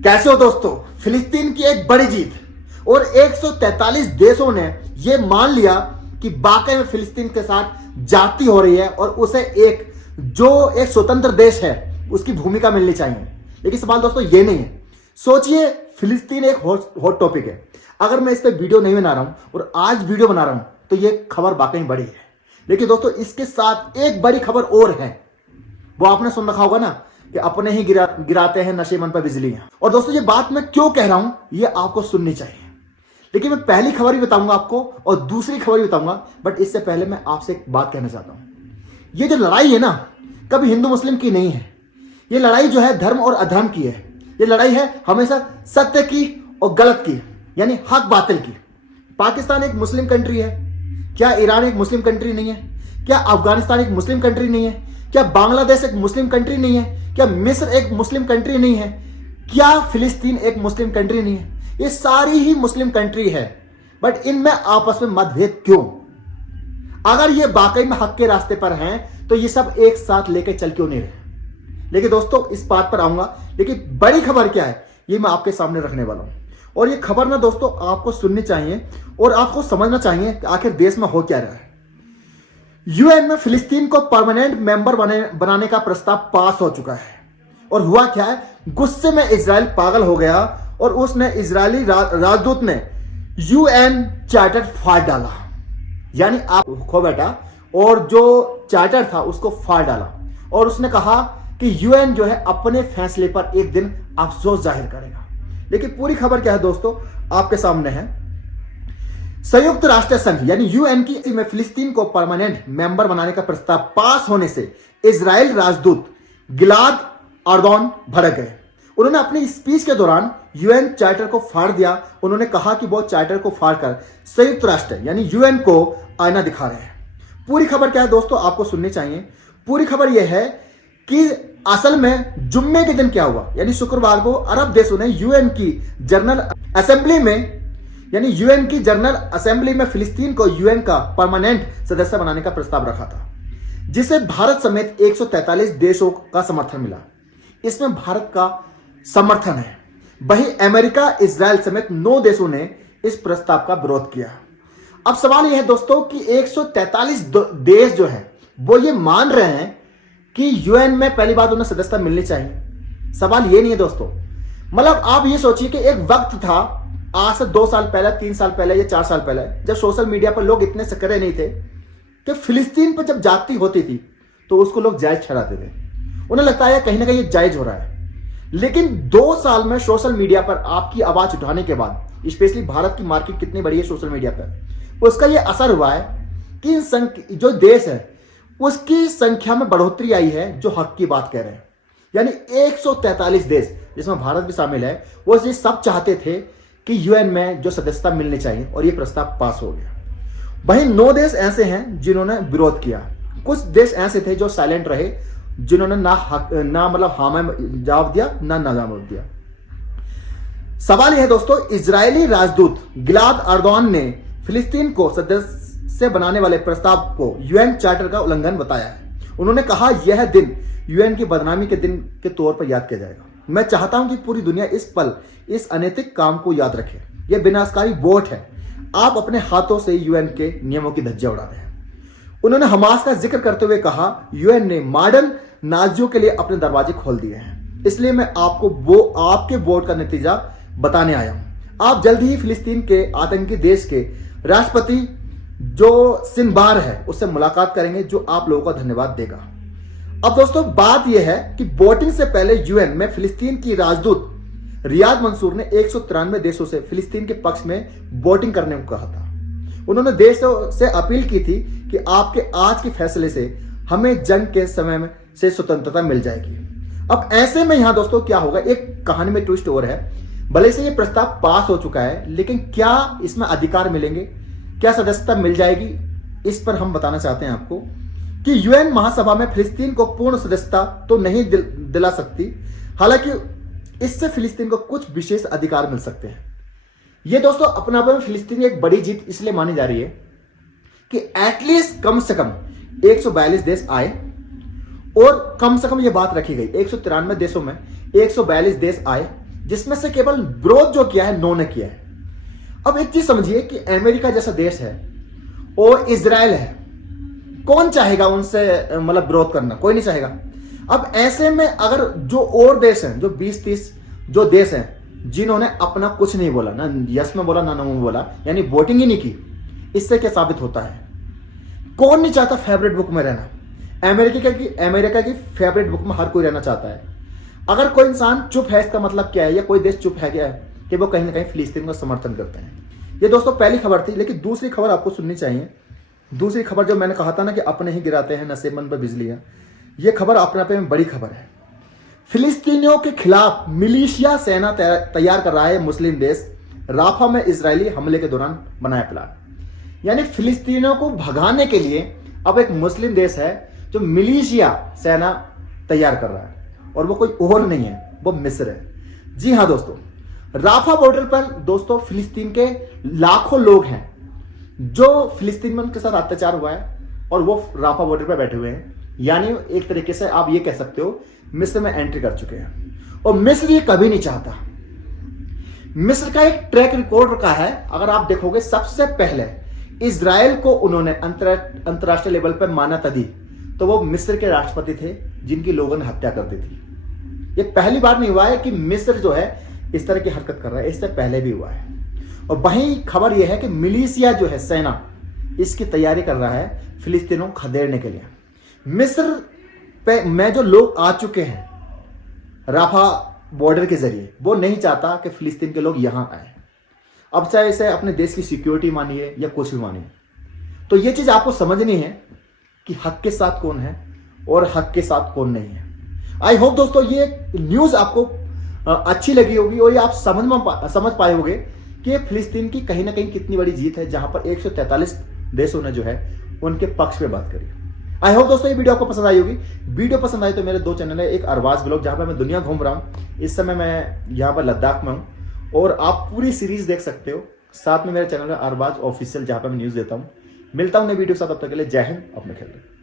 कैसे हो दोस्तों। फिलिस्तीन की एक बड़ी जीत और 143 देशों ने यह मान लिया कि वाकई में फिलिस्तीन के साथ जाति हो रही है और उसे एक स्वतंत्र देश है उसकी भूमिका मिलनी चाहिए। लेकिन सवाल दोस्तों ये नहीं है। सोचिए, फिलिस्तीन एक हॉट टॉपिक है। अगर मैं इस पर वीडियो नहीं बना रहा हूं और आज वीडियो बना रहा हूं तो ये खबर वाकई बड़ी है। लेकिन दोस्तों इसके साथ एक बड़ी खबर और है। वो आपने सुन रखा होगा ना कि अपने ही गिराते हैं नशेमंद पर बिजलियां। और दोस्तों ये बात मैं क्यों कह रहा हूं ये आपको सुननी चाहिए। लेकिन मैं पहली खबर भी बताऊंगा आपको और दूसरी खबर भी बताऊंगा, बट इससे पहले मैं आपसे एक बात कहना चाहता हूं। ये जो लड़ाई है ना, कभी हिंदू मुस्लिम की नहीं है। ये लड़ाई जो है धर्म और अधर्म की है। ये लड़ाई है हमेशा सत्य की और गलत की, यानी हक बातिल की। पाकिस्तान एक मुस्लिम कंट्री है क्या? ईरान एक मुस्लिम कंट्री नहीं है क्या? अफगानिस्तान एक मुस्लिम कंट्री नहीं है क्या? बांग्लादेश एक मुस्लिम कंट्री नहीं है क्या? मिस्र एक मुस्लिम कंट्री नहीं है क्या? फिलिस्तीन एक मुस्लिम कंट्री नहीं है? ये सारी ही मुस्लिम कंट्री है, बट इनमें आपस में मतभेद क्यों? अगर ये वाकई में हक के रास्ते पर हैं तो ये सब एक साथ लेके चल क्यों नहीं रहे? लेकिन दोस्तों इस बात पर आऊंगा। लेकिन बड़ी खबर क्या है ये मैं आपके सामने रखने वाला हूं। और ये खबर ना दोस्तों आपको सुननी चाहिए और आपको समझना चाहिए कि आखिर देश में हो क्या रहा है। यूएन में फिलिस्तीन को परमानेंट मेंबर बनाने का प्रस्ताव पास हो चुका है। और हुआ क्या है, गुस्से में इजराइल पागल हो गया और उसने इजरायली राजदूत ने यूएन चार्टर फाड़ डाला। यानी आप खो बैठा और जो चार्टर था उसको फाड़ डाला। और उसने कहा कि यूएन जो है अपने फैसले पर एक दिन अफसोस जाहिर करेगा। लेकिन पूरी खबर क्या है दोस्तों आपके सामने है। संयुक्त राष्ट्र संघ यानी यूएन की में फिलिस्तीन को परमानेंट मेंबर बनाने का प्रस्ताव पास होने से इजराइल राजदूत गिलाद अर्दोन भड़क गए। उन्होंने अपनी स्पीच के दौरान यूएन चार्टर को फाड़ दिया। उन्होंने कहा कि वो चार्टर को फाड़कर संयुक्त राष्ट्र यानी यूएन को आईना दिखा रहे हैं। पूरी खबर क्या है दोस्तों आपको सुननी चाहिए। पूरी खबर यह है कि असल में जुम्मे के दिन क्या हुआ, यानी शुक्रवार को अरब देशों ने यूएन की जनरल असेंबली में फिलिस्तीन को यूएन का परमानेंट सदस्य बनाने का प्रस्ताव रखा था, जिसे भारत समेत 143 देशों का समर्थन मिला। इसमें भारत का समर्थन है। वहीं अमेरिका, इजराइल समेत 9 देशों ने इस प्रस्ताव का विरोध किया। अब सवाल यह है दोस्तों कि 143 देश जो है वो ये मान रहे हैं कि यूएन में पहली बात उन्हें सदस्यता मिलनी चाहिए। सवाल ये नहीं है दोस्तों। मतलब आप ये सोचिए कि एक वक्त था, आज से 2 साल पहले, 3 साल पहले या 4 साल पहले, जब सोशल मीडिया पर लोग इतने सक्रिय नहीं थे कि फिलिस्तीन पर जब जाति होती थी तो उसको लोग जायज ठहराते थे। उन्हें लगता है कहीं ना कहीं ये जायज हो रहा है। लेकिन 2 साल में सोशल मीडिया पर आपकी आवाज उठाने के बाद, स्पेशली भारत की मार्केट कितनी बड़ी है सोशल मीडिया पर, उसका ये असर हुआ है कि जो देश है उसकी संख्या में बढ़ोतरी आई है जो हक की बात कह रहे हैं। यानी 143 देश जिसमें भारत भी शामिल है वो ये सब चाहते थे कि यूएन में जो सदस्यता मिलनी चाहिए और ये प्रस्ताव पास हो गया। वहीं 9 देश ऐसे हैं जिन्होंने विरोध किया। कुछ देश ऐसे थे जो साइलेंट रहे, जिन्होंने ना मतलब हाँ में जवाब दिया ना जवाब दिया। सवाल यह है दोस्तों, इजरायली राजदूत गिलाद अर्दोन ने फिलिस्तीन को सदस्य बनाने वाले प्रस्ताव को यूएन चार्टर का उल्लंघन बताया है। उन्होंने कहा यह दिन यूएन की बदनामी के दिन के तौर पर याद किया जाएगा। मैं चाहता हूं कि पूरी दुनिया इस अनैतिक काम को याद रखे। यह विनाशकारी वोट है। आप अपने हाथों से यूएन के नियमों की धज्जियां उड़ा रहे हैं। उन्होंने हमास का जिक्र करते हुए कहा यूएन ने मॉडर्न नाजियों के लिए अपने दरवाजे खोल दिए हैं। इसलिए मैं आपको आपके वोट का नतीजा बताने आया हूं। आप जल्द ही फिलिस्तीन के आतंकी देश के राष्ट्रपति जो सिनबार है उससे मुलाकात करेंगे, जो आप लोगों का धन्यवाद देगा। अब दोस्तों बात यह है कि वोटिंग से पहले यूएन में फिलिस्तीन की राजदूत रियाद मंसूर ने 193 देशों से फिलिस्तीन के पक्ष में वोटिंग करने को कहा था। उन्होंने देशों से अपील की थी कि आपके आज के फैसले से हमें जंग के समय में से स्वतंत्रता मिल जाएगी। अब ऐसे में यहां दोस्तों क्या होगा, एक कहानी में ट्विस्ट और है। भले से ये प्रस्ताव पास हो चुका है, लेकिन क्या इसमें अधिकार मिलेंगे, क्या सदस्यता मिल जाएगी, इस पर हम बताना चाहते हैं आपको कि यूएन महासभा में फिलिस्तीन को पूर्ण सदस्यता तो नहीं दिला सकती। हालांकि इससे फिलिस्तीन को कुछ विशेष अधिकार मिल सकते हैं। यह दोस्तों अपने आप में फिलिस्तीन की एक बड़ी जीत इसलिए मानी जा रही है कि एटलीस्ट कम से कम 142 देश आए और कम से कम यह बात रखी गई 193 देशों में 142 देश आए जिसमें से केवल विरोध जो किया है नो ने किया है। अब एक चीज समझिए कि अमेरिका जैसा देश है और इजराइल है, कौन चाहेगा उनसे मतलब विरोध करना? कोई नहीं चाहेगा। अब ऐसे में अगर जो और देश हैं, जो 20-30 जो देश हैं जिन्होंने अपना कुछ नहीं बोला, ना यस में बोला ना नो में बोला, यानी वोटिंग ही नहीं की, इससे क्या साबित होता है? कौन नहीं चाहता फेवरेट बुक में रहना? अमेरिका की फेवरेट बुक में हर कोई रहना चाहता है। अगर कोई इंसान चुप है, इसका मतलब क्या है, या कोई देश चुप है क्या है कि वो कहीं ना कहीं फिलिस्तीन का समर्थन करते हैं। ये दोस्तों पहली खबर थी, लेकिन दूसरी खबर आपको सुननी चाहिए। दूसरी खबर जो मैंने कहा था ना कि अपने ही गिराते हैं नशेमंद पर बिजलियां, ये खबर अपने आप में बड़ी खबर है। फिलिस्तीनियों के खिलाफ मिलिशिया सेना तैयार कर रहा है मुस्लिम देश, राफा में इजरायली हमले के दौरान बनाया प्लान। यानी फिलिस्तीनियों को भगाने के लिए अब एक मुस्लिम देश है जो मिलिशिया सेना तैयार कर रहा है, और वो कोई और नहीं है, वो मिस्र है। जी हाँ दोस्तों, राफा बॉर्डर पर दोस्तों फिलिस्तीन के लाखों लोग हैं जो फिलिस्तीन में उनके साथ अत्याचार हुआ है, और वो राफा बॉर्डर पर बैठे हुए हैं। यानी एक तरीके से आप ये कह सकते हो मिस्र में एंट्री कर चुके हैं, और मिस्र ये कभी नहीं चाहता। मिस्र का एक ट्रैक रिकॉर्ड रखा है। अगर आप देखोगे, सबसे पहले इजराइल को उन्होंने अंतरराष्ट्रीय लेवल पर मान्यता दी तो वो मिस्र के राष्ट्रपति थे जिनकी लोगों ने हत्या कर दी थी। ये पहली बार नहीं हुआ है कि मिस्र जो है इस तरह की हरकत कर रहा है, इससे पहले भी हुआ है। और वहीं खबर यह है कि मिलिशिया जो है सेना, इसकी तैयारी कर रहा है फिलिस्तीनों को खदेड़ने के लिए। मिस्र पे में जो लोग आ चुके हैं राफा बॉर्डर के जरिए, वो नहीं चाहता कि फिलिस्तीन के लोग यहां आए। अब चाहे इसे अपने देश की सिक्योरिटी मानिए या कुछ भी मानिए, तो ये चीज आपको समझनी है कि हक के साथ कौन है और हक के साथ कौन नहीं है। आई होप दोस्तों ये न्यूज आपको अच्छी लगी होगी, और ये आप समझ पाए होंगे कि फिलिस्तीन की कहीं ना कहीं कितनी बड़ी जीत है, जहां पर 143 देशों ने जो है उनके पक्ष में बात करी। आई होप दोस्तों ये वीडियो आपको पसंद आई होगी। वीडियो पसंद आई तो मेरे 2 चैनल है, एक अरबाज ब्लॉग जहां पर मैं दुनिया घूम रहा हूं, इस समय मैं यहाँ पर लद्दाख में हूं, और आप पूरी सीरीज देख सकते हो। साथ में मेरे चैनल है अरबाज ऑफिशियल, जहां पर मैं न्यूज देता हूं। मिलता हूं नई वीडियो के साथ, तब तक के लिए जय हिंद, अपना ख्याल रखें।